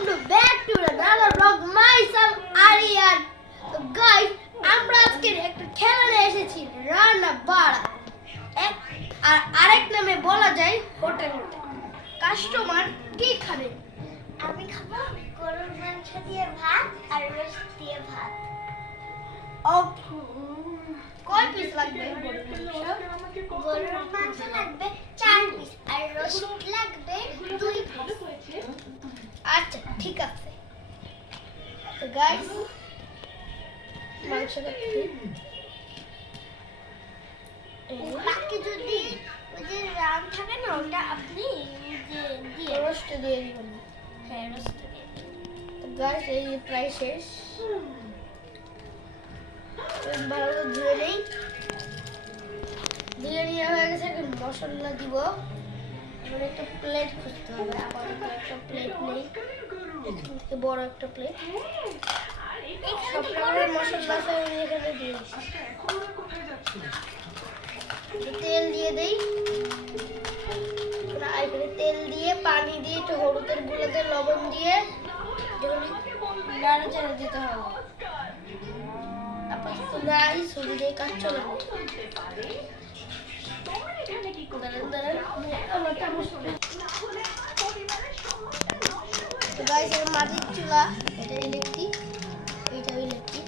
welcome to back to another vlog. Myself Aryan. So guys, আমরা আজকে একটা খেলা নিয়ে এসেছি রান্না বাড়া। আর আরেক নামে বলা যায় হোটেল। কাস্টমার কি খাবে? আমি খাবো গরুর মাংস দিয়ে ভাত আর রোস্ট দিয়ে ভাত। কয় পিস লাগবে গরুর মাংস লাগবে 4 পিস আর রোস্ট লাগবে 2 পিস। আচ্ছা ঠিক আছে। তো গাইস মাংসটা বাকি যদি ওই যে রাম থাকে না ওটা আপনি যে দিয়ে রোস্ট দিয়ে দিবেন। হ্যাঁ রোস্ট দিয়ে তো গাইস এই প্রায় শেষ। ভালো করে ধুয়ে নেই। ধুয়ে নিয়ে হয়ে গেছে, এখন মশলা দিব। এবার একটা প্লেট খুঁজতে হবে। আপাতত একটা প্লেট নেই, এখান থেকে বড় একটা প্লেট। এই সব রকমের মশলা আছে আমি এখানে দিয়ে দিচ্ছি। তেল দিয়ে দেই। এখানে তেল দিয়ে পানি দিয়ে একটু হলুদের গুঁড়ো দিয়ে লবণ দিয়ে নাড়াচাড়া দিতে হবে। আপাতত নাই ছবি দিয়ে কাজ চলে না। তো গাইস এটা মাটির চুলা, এটা ইলেকট্রিক, এটা ইলেকট্রিক।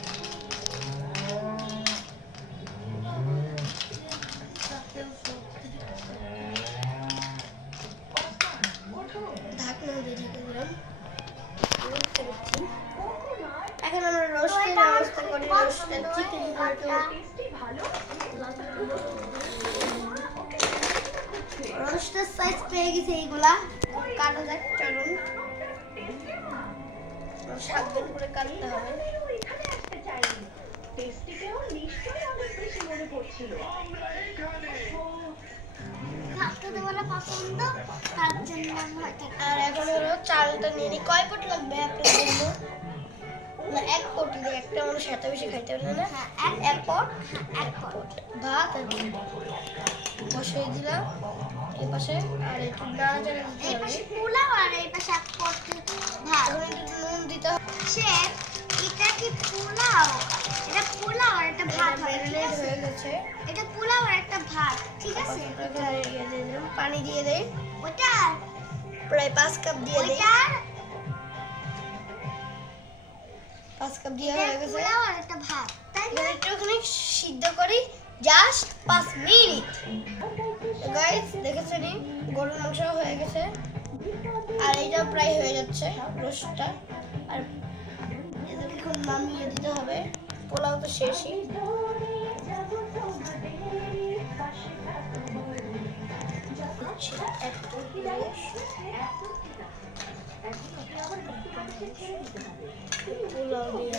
ঢাকনা দিয়ে ঢেকে দিলাম। এখন আমরা রোস্টের ব্যবস্থা করি। রোস্টের চিকেন রোস্টের সাইজ পেয়ে গেছে এইগুলা। কাটা যাক, চলুন সাবধান করে কাটতে হবে। ভাতটা তোমার পছন্দ তার জন্য হয়তো। আর এখন হলো চালটা নিয়ে নিই। কয় পট লাগবে আপনার জন্য? না এক পট দিলে একটা মানুষ এত বেশি খাইতে পারবে না। এক পট ভাত আর বসিয়ে দিলাম এই পাশে। আর একটু নাড়াচাড়া দিতে এই হবে। পাশে পোলাও আর এই পাশে এক পট ভাত। এখন একটু নুন দিতে হবে। শেফ এটা কি পোলাও? এটা পোলাও আর এটা ভাত হয় ঠিক রেডি আছে? হয়ে গেছে। এটা পোলাও আর একটা ভাত ঠিক আছে? পানি দিয়ে দেই ওটা প্রায় 5 কাপ দিয়ে দেই। ওটা 5 কাপ দিয়ে হয়ে গেছে। পোলাও আর একটা ভাত তাই না? এবার একটুখানি সিদ্ধ করি জাস্ট 5 মিনিট। গাইস দেখেছেন গরুর মাংস হয়ে গেছে আর এটা প্রায় হয়ে যাচ্ছে রোস্টটা। আর এদেরকে এখন নামিয়ে দিতে হবে। পোলাও তো শেষই। পোলাও দিয়ে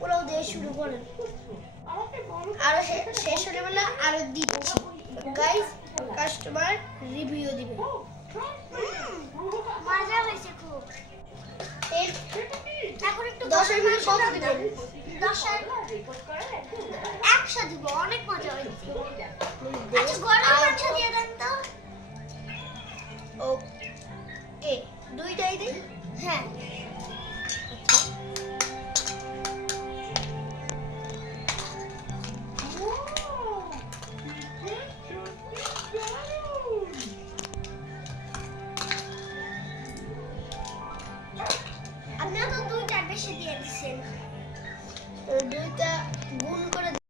পোলাও দিয়ে শুরু করেন। আরো শেষ হলে বলে আরো দিচ্ছি। গাইস কাস্টমার রিভিউ দিবে। মজা হয়েছে খুব। এখন একটু 10 এর মধ্যে কত দিবেন? 10 আর 100 দিব। অনেক মজা হয়েছে। আচ্ছা গরম মাংস দিয়ে দেন তো।